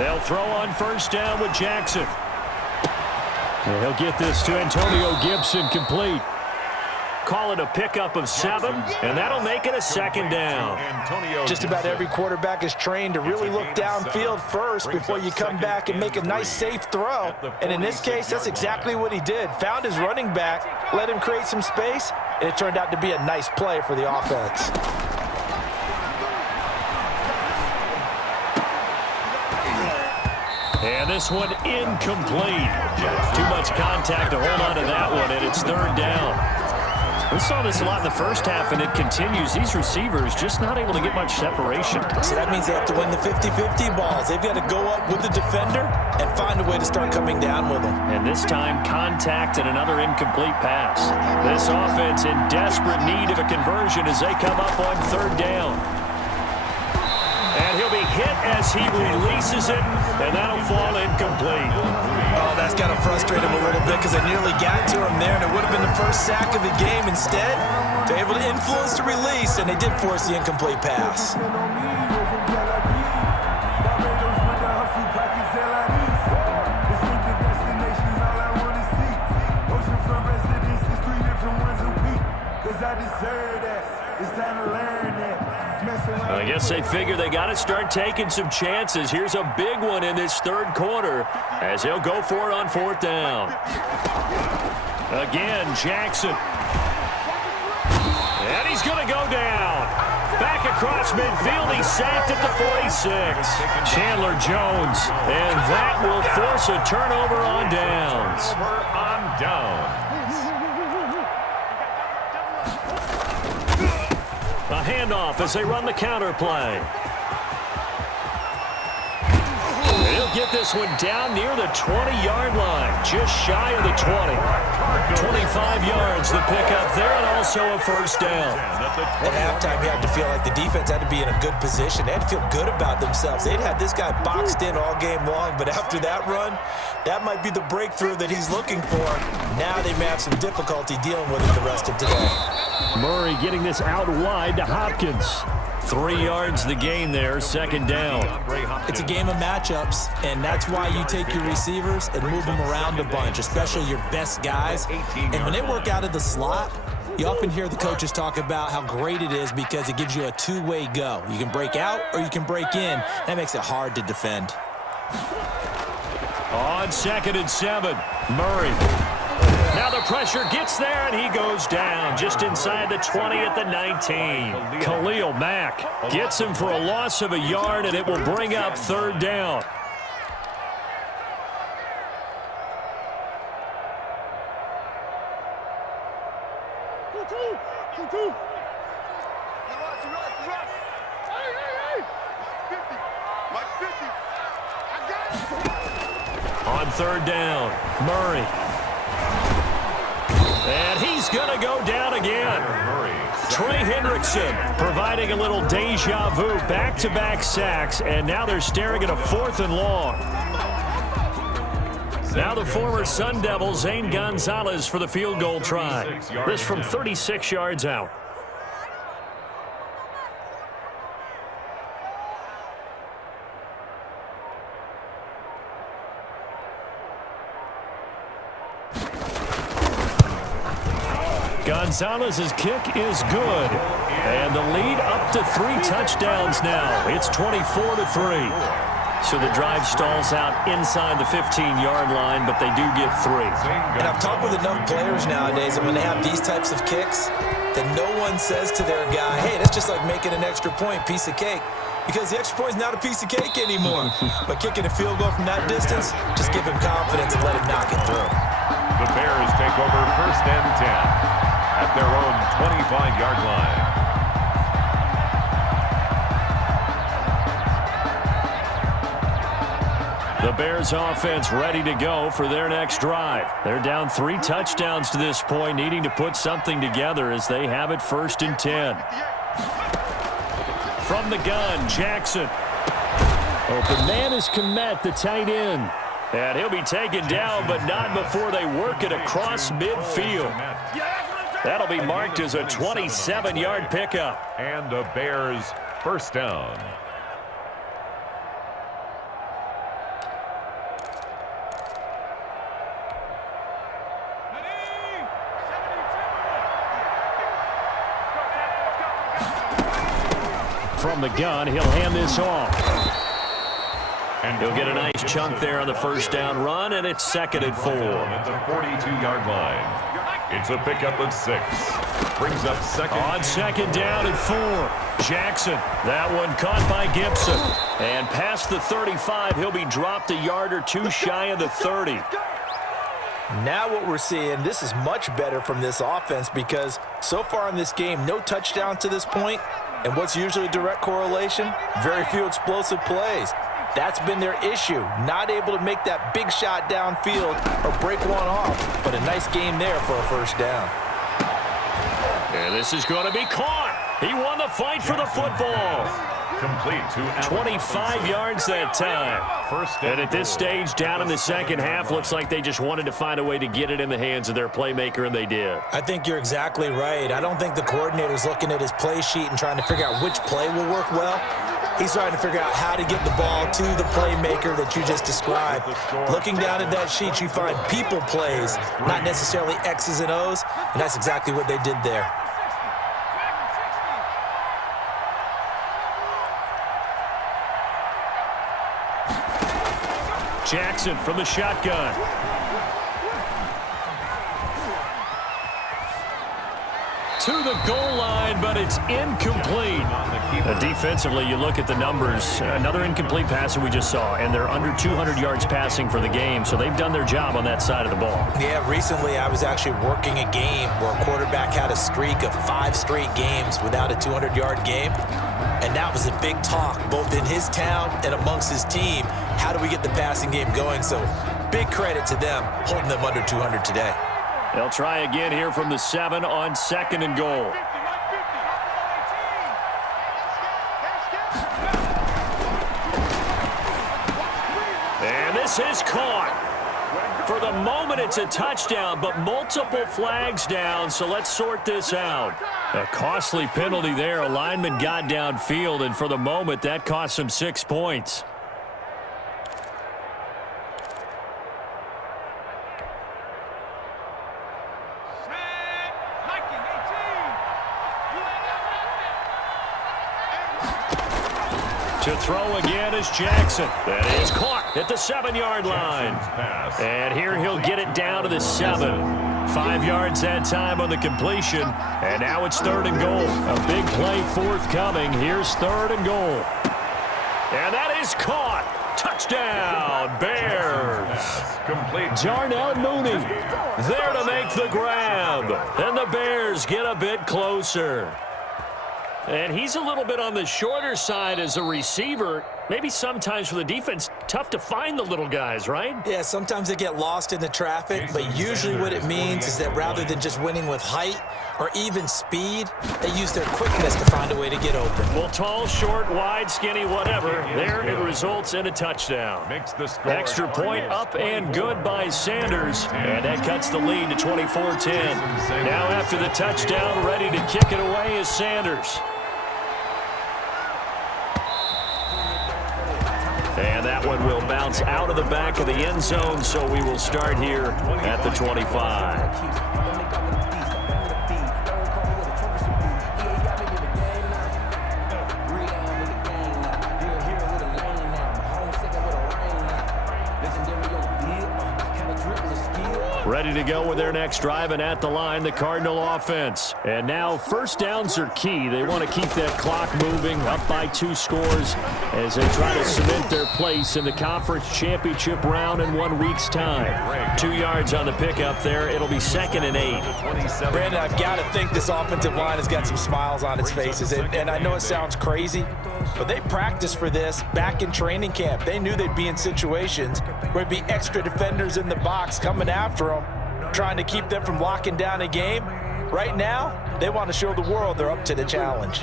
They'll throw on first down with Jackson. And he'll get this to Antonio Gibson complete. Call it a pickup of 7, and that'll make it a second down. Just about every quarterback is trained to really look downfield first before you come back and make a nice, safe throw. And in this case, that's exactly what he did. Found his running back, let him create some space, and it turned out to be a nice play for the offense. And this one incomplete. Too much contact to hold on to that one, and it's third down. We saw this a lot in the first half, and it continues. These receivers just not able to get much separation. So that means they have to win the 50-50 balls. They've got to go up with the defender and find a way to start coming down with them. And this time, contact and another incomplete pass. This offense in desperate need of a conversion as they come up on third down. And he'll be hit as he releases it, and that'll fall incomplete. Oh, that's got to frustrate him a little bit because they nearly got to him there, and it would have been the first sack of the game. Instead, they're able to influence the release, and they did force the incomplete pass. I guess they figure they got to start taking some chances. Here's a big one in this third quarter as he'll go for it on fourth down. Again, Jackson. And he's going to go down. Back across midfield, he's sacked at the 46. Chandler Jones, and that will force a turnover on downs. A handoff as they run the counter play. And he'll get this one down near the 20-yard line, just shy of the 20. 25 yards the pickup there, and also a first down. At halftime, you had to feel like the defense had to be in a good position. They had to feel good about themselves. They'd had this guy boxed in all game long, but after that run, that might be the breakthrough that he's looking for. Now they may have some difficulty dealing with it the rest of today. Murray getting this out wide to Hopkins. 3 yards the gain there, second down. It's a game of matchups, and that's why you take your receivers and move them around a bunch, especially your best guys. And when they work out of the slot, you often hear the coaches talk about how great it is because it gives you a two-way go. You can break out or you can break in. That makes it hard to defend. On 2nd and 7, Murray. Now the pressure gets there, and he goes down just inside the 20 at the 19. Khalil Mack gets him for a loss of a yard, and it will bring up third down. On third down, Murray. And he's going to go down again. Trey Hendrickson providing a little deja vu, back-to-back sacks, and now they're staring at a 4th and long. Now the former Sun Devil, Zane Gonzalez, for the field goal try. This from 36 yards out. Gonzalez's kick is good, and the lead up to 3 touchdowns now. It's 24-3. So the drive stalls out inside the 15-yard line, but they do get 3. And I've talked with enough players nowadays, and when they have these types of kicks, that no one says to their guy, hey, that's just like making an extra point, piece of cake. Because the extra point is not a piece of cake anymore. But kicking a field goal from that distance, just give him confidence and let him knock it through. The Bears take over 1st and 10. At their own 25-yard line. The Bears offense ready to go for their next drive. They're down 3 touchdowns to this point, needing to put something together as they have it 1st and 10. From the gun, Jackson. Open man is Kmet, the tight end. And he'll be taken down, but not before they work it across midfield. That'll be marked as a 27-yard pickup. And the Bears first down. From the gun, he'll hand this off. And he'll get a nice chunk there on the first down run, and it's 2nd and 4. At the 42-yard line. It's a pickup of 6. Brings up 2nd. On 2nd down and 4. Jackson. That one caught by Gibson. And past the 35, he'll be dropped a yard or two shy of the 30. Now what we're seeing, this is much better from this offense because so far in this game, no touchdown to this point. And what's usually a direct correlation? Very few explosive plays. That's been their issue, not able to make that big shot downfield or break one off, but a nice game there for a first down. And this is going to be caught. He won the fight for the football. Complete to 25 yards that time. And at this stage, down in the second half, looks like they just wanted to find a way to get it in the hands of their playmaker, and they did. I think you're exactly right. I don't think the coordinator's looking at his play sheet and trying to figure out which play will work well. He's trying to figure out how to get the ball to the playmaker that you just described. Looking down at that sheet, you find people plays, not necessarily X's and O's, and that's exactly what they did there. Jackson from the shotgun. To the goal line, but it's incomplete. Defensively, you look at the numbers. Another incomplete pass that we just saw, and they're under 200 yards passing for the game, so they've done their job on that side of the ball. Yeah, recently I was actually working a game where a quarterback had a streak of 5 straight games without a 200-yard game, and that was a big talk both in his town and amongst his team. How do we get the passing game going? So big credit to them holding them under 200 today. They'll try again here from the 7 on 2nd and goal. And this is caught. For the moment, it's a touchdown, but multiple flags down, so let's sort this out. A costly penalty there. A lineman got downfield, and for the moment, that cost him 6 points. To throw again is Jackson. That is caught at the 7-yard line. And here he'll get it down to the 7. 5 yards that time on the completion. And now it's 3rd and goal. A big play forthcoming. Here's 3rd and goal. And that is caught. Touchdown, Bears. Darnell Mooney there to make the grab. And the Bears get a bit closer. And he's a little bit on the shorter side as a receiver. Maybe sometimes for the defense, tough to find the little guys, right? Yeah, sometimes they get lost in the traffic, but usually what it means is that rather than just winning with height or even speed, they use their quickness to find a way to get open. Well, tall, short, wide, skinny, whatever, there it results in a touchdown. Extra point up and good by Sanders, and that cuts the lead to 24-10. Now after the touchdown, ready to kick it away is Sanders. And that one will bounce out of the back of the end zone, so we will start here at the 25. Ready to go with their next drive, and at the line, the Cardinal offense. And now first downs are key. They want to keep that clock moving, up by 2 scores as they try to cement their place in the conference championship round in 1 week's time. 2 yards on the pickup there. It'll be 2nd and 8. Brandon, I've got to think this offensive line has got some smiles on its faces. And I know it sounds crazy, but they practiced for this back in training camp. They knew they'd be in situations where there'd be extra defenders in the box coming after them, trying to keep them from locking down a game. Right now, they want to show the world they're up to the challenge.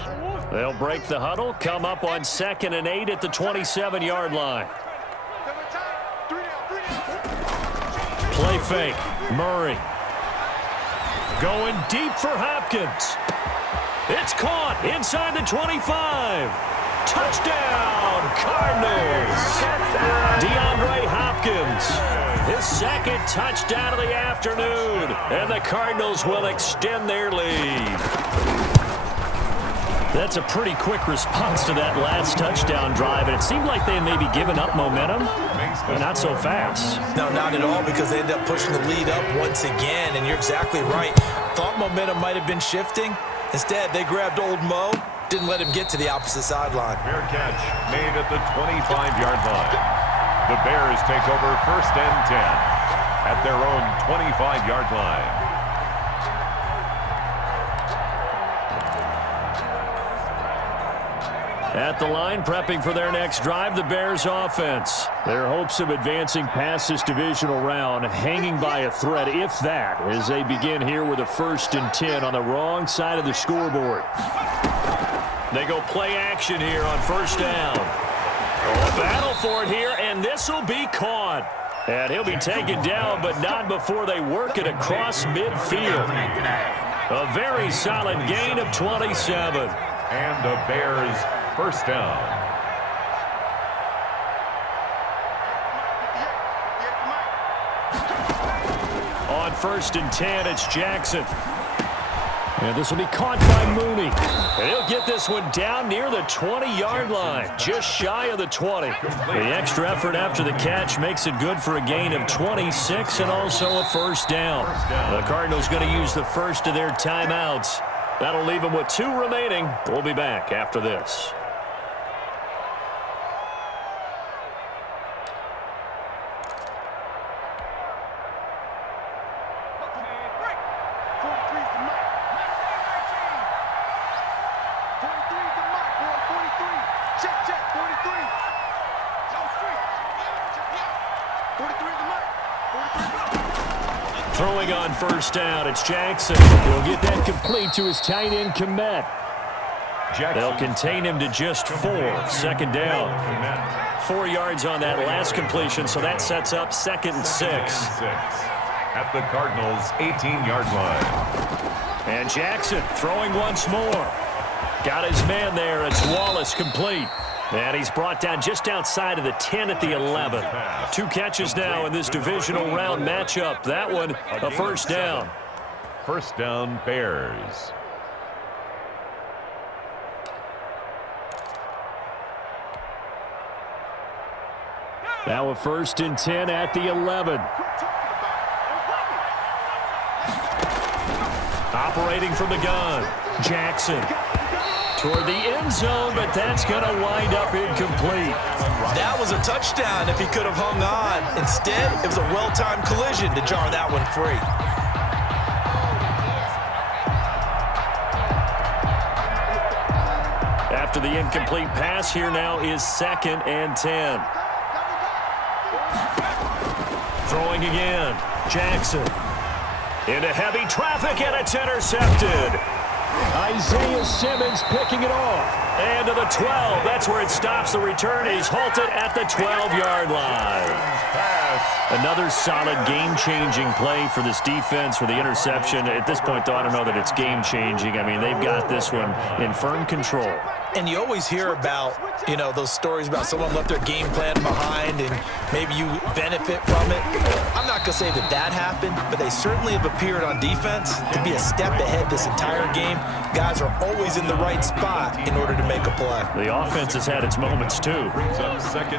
They'll break the huddle, come up on 2nd and 8 at the 27-yard line. Play fake. Murray. Going deep for Hopkins. It's caught inside the 25. Touchdown, Cardinals. DeAndre Hopkins, his 2nd touchdown of the afternoon, and the Cardinals will extend their lead. That's a pretty quick response to that last touchdown drive, and it seemed like they had maybe given up momentum, but not so fast. No, not at all, because they ended up pushing the lead up once again, and you're exactly right. Thought momentum might have been shifting. Instead, they grabbed old Mo, didn't let him get to the opposite sideline. Fair catch made at the 25-yard line. The Bears take over 1st and 10 at their own 25-yard line. At the line, prepping for their next drive, the Bears offense. Their hopes of advancing past this divisional round hanging by a thread, if that, as they begin here with a 1st and 10 on the wrong side of the scoreboard. They go play action here on 1st down. A battle for it here, and this will be caught. And he'll be taken down, but not before they work it across midfield. A very solid gain of 27. And the Bears 1st down. On 1st and 10, it's Jackson. And this will be caught by Mooney. And he'll get this one down near the 20-yard line, just shy of the 20. The extra effort after the catch makes it good for a gain of 26 and also a 1st down. The Cardinals going to use the first of their timeouts. That'll leave them with 2 remaining. We'll be back after this. Throwing on 1st down, it's Jackson. He'll get that complete to his tight end, Komet. They'll contain him to just 4. 2nd down. 4 yards on that last completion, so that sets up 2nd and 6. At the Cardinals' 18-yard line. And Jackson throwing once more. Got his man there. It's Wallace complete. And he's brought down just outside of the 10 at the 11. 2 catches now in this divisional round matchup. That one, a 1st down. 1st down, Bears. Now a 1st and 10 at the 11. Operating from the gun, Jackson. Toward the end zone, but that's going to wind up incomplete. That was a touchdown if he could have hung on. Instead, it was a well-timed collision to jar that one free. After the incomplete pass, here now is 2nd and 10. Throwing again, Jackson. Into heavy traffic, and it's intercepted. Isaiah Simmons picking it off. And to the 12. That's where it stops the return. He's halted at the 12-yard line. Another solid game-changing play for this defense for the interception. At this point, though, I don't know that it's game-changing. I mean, they've got this one in firm control. And you always hear about, those stories about someone left their game plan behind and maybe you benefit from it. I'm not going to say that happened, but they certainly have appeared on defense to be a step ahead this entire game. Guys are always in the right spot in order to make a play. The offense has had its moments, too.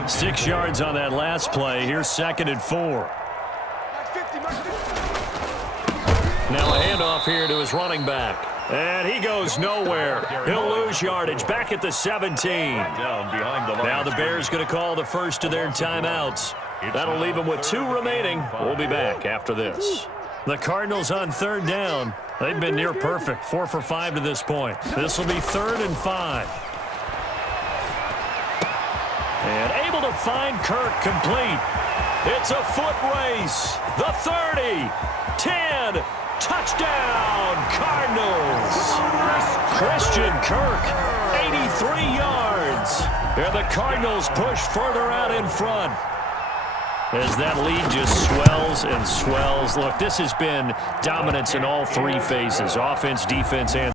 6 yards on that last play. Here's 2nd and 4. Now a handoff here to his running back. And he goes nowhere. He'll lose yardage back at the 17. Now the Bears going to call the first of their timeouts. That'll leave them with 2 remaining. We'll be back after this. The Cardinals on 3rd down. They've been near perfect. 4 for 5 to this point. This will be 3rd and 5. And able to find Kirk complete. It's a foot race. The 30, 10, touchdown, Cardinals. Christian Kirk, 83 yards. And the Cardinals push further out in front as that lead just swells and swells. Look, this has been dominance in all 3 phases, offense, defense, and